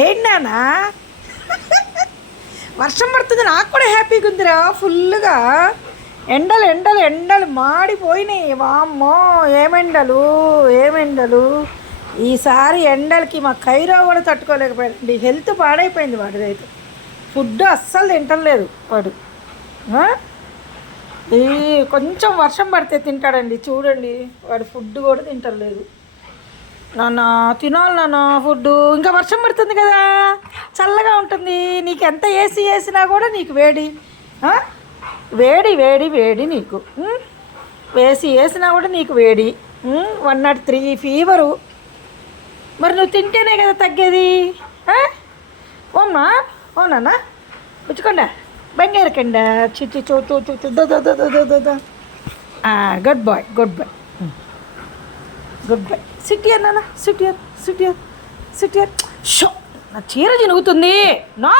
ఏంటన్నా వర్షం పడుతుంది, నాకు కూడా హ్యాపీగా ఉందిరా. ఫుల్గా ఎండలు ఎండలు ఎండలు మాడిపోయినాయి. వామ్మో ఏమెండలు ఏమెండలు. ఈసారి ఎండలకి మా కైరా కూడా తట్టుకోలేకపోయాడండి. హెల్త్ పాడైపోయింది వాడిదైతే. ఫుడ్ అస్సలు తింటలేదు వాడు. ఈ కొంచెం వర్షం పడితే తింటాడండి. చూడండి వాడు ఫుడ్ కూడా తింటలేదు. నాన్న తినాలి నాన్న ఫుడ్డు. ఇంకా వర్షం పడుతుంది కదా, చల్లగా ఉంటుంది. నీకు ఎంత ఏసీ వేసినా కూడా నీకు వేడి వేడి వేడి వేడి. నీకు ఏసీ వేసినా కూడా నీకు వేడి. 103 ఫీవరు. మరి నువ్వు తింటేనే కదా తగ్గేది. ఓమ్మా అవునా పుచ్చుకోండా బంగారకండ చిచ్చి చూ చూ చూ. Good boy good boy good boy. సిటియర్ నాన్న సిటియర్ సిటియర్ సిటియర్. షో నా చీర చినుగుతుంది. నా